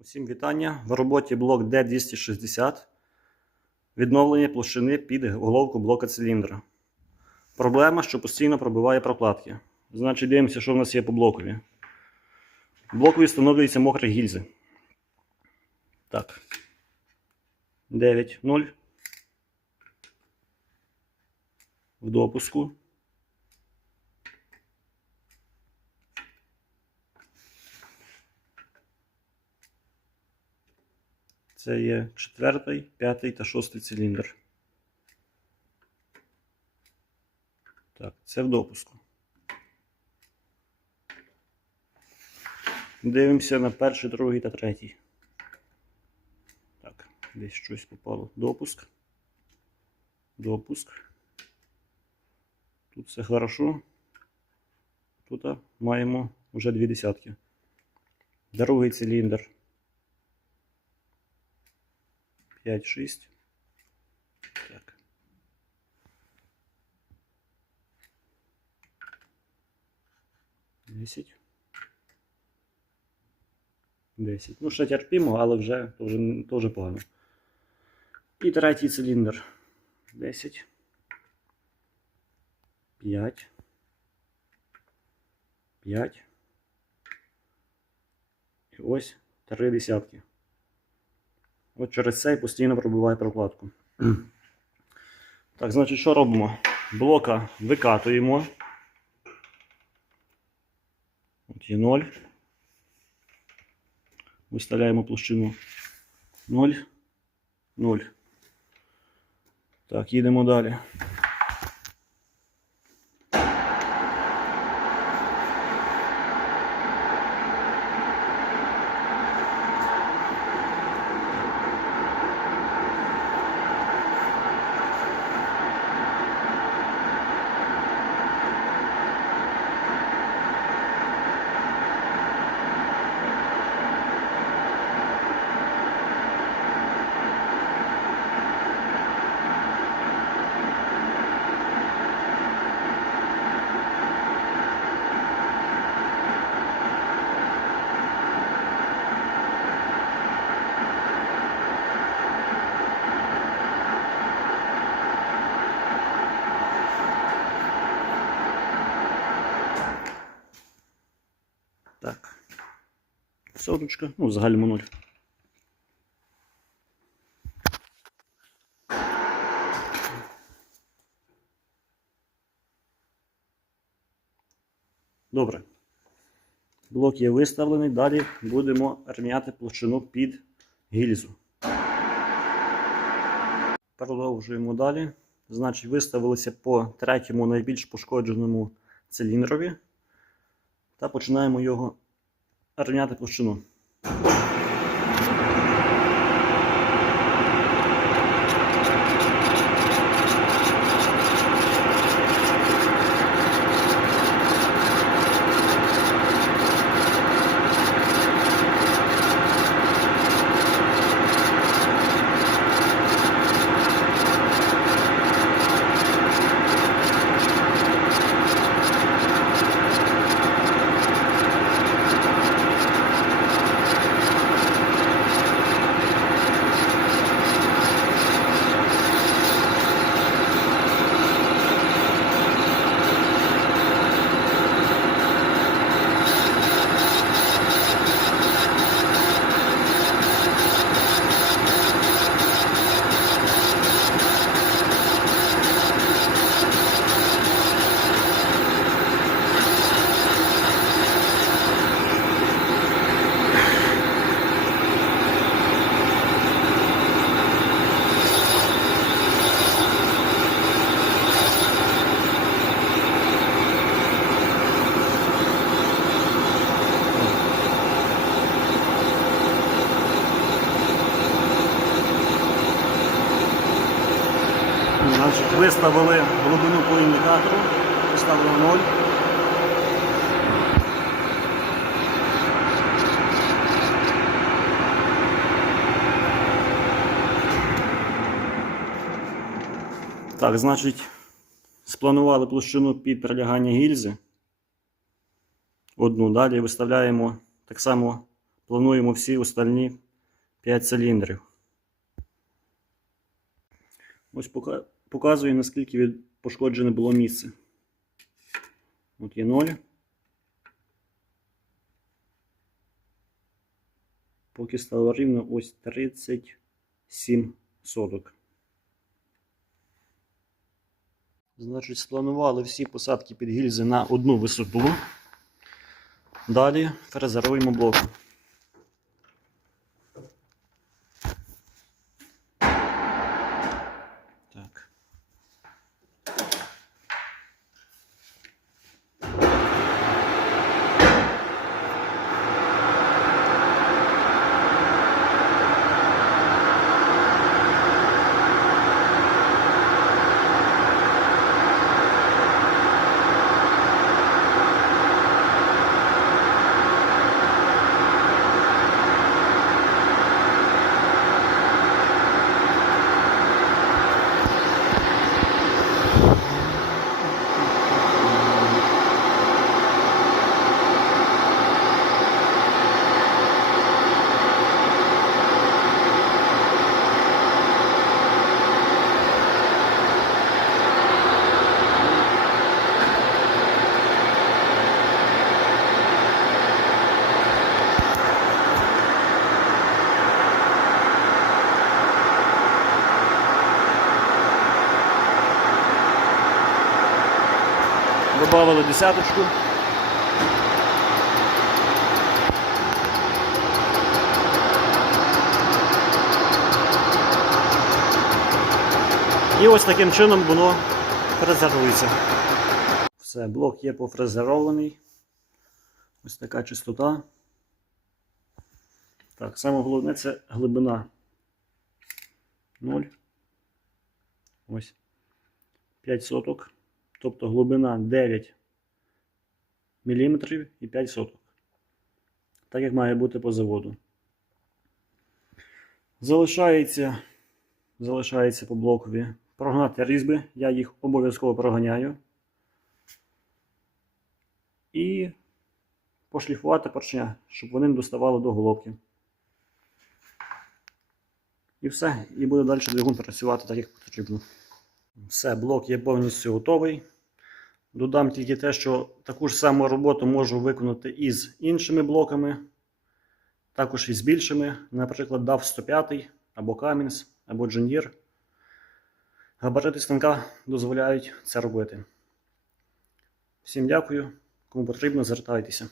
Усім вітання. В роботі блок D260. Відновлення площини під головку блока циліндра. Проблема, що постійно пробиває прокладки. Значить, дивимося, що в нас є по блокові. Блокові встановлюються мокрі гільзи. Так. 9, 0. В допуску. Це є четвертий, п'ятий та шостий циліндр. Так, це в допуску. Дивимося на перший, другий та третій. Так, десь щось попало. Допуск. Допуск. Тут все хорошо. Тут маємо вже дві десятки. Другий циліндр. 5, 6. Так. Десять. Десять. Ну, ще терпімо, але вже теж, теж погано. І третій циліндр. 10. 5. 5. І ось три десятки. От через це і постійно пробиває прокладку. Так, значить, що робимо? Блока викатуємо. От є 0. Виставляємо площину 0. 0. Так, їдемо далі. Так. Соточка, ну, в загальному 0. Добре. Блок є виставлений. Далі будемо рівняти площину під гільзу. Продовжуємо далі. Значить, виставилися по третьому найбільш пошкодженому циліндрові та починаємо його рівняти площину. Значить, виставили глибину по індикатору, поставили 0. Так, значить, спланували площину під прилягання гільзи. Одну. Далі виставляємо так само плануємо всі остальні 5 циліндрів. Ось пока- показую, наскільки від пошкоджене було місце. От є 0. Поки стало рівно ось 37 соток. Значить, спланували всі посадки під гільзи на одну висоту. Далі фрезеруємо блоки. Добавили десяточку. І ось таким чином воно фрезерується. Все, блок є пофрезерований. Ось така чистота. Так, саме головне це глибина 0. Ось 5 соток. Тобто глибина 9 мм і 5 соток. Так як має бути по заводу. Залишається, залишається по блокові прогнати різьби. Я їх обов'язково проганяю. І пошліфувати поршня, щоб вони не доставали до головки. І все. І буде далі двигун працювати так, як потрібно. Все, блок є повністю готовий. Додам тільки те, що таку ж саму роботу можу виконати і з іншими блоками, також і з більшими, наприклад, DAF 105 або Cummins, або Deere. Габарити станка дозволяють це робити. Всім дякую. Кому потрібно, звертайтеся.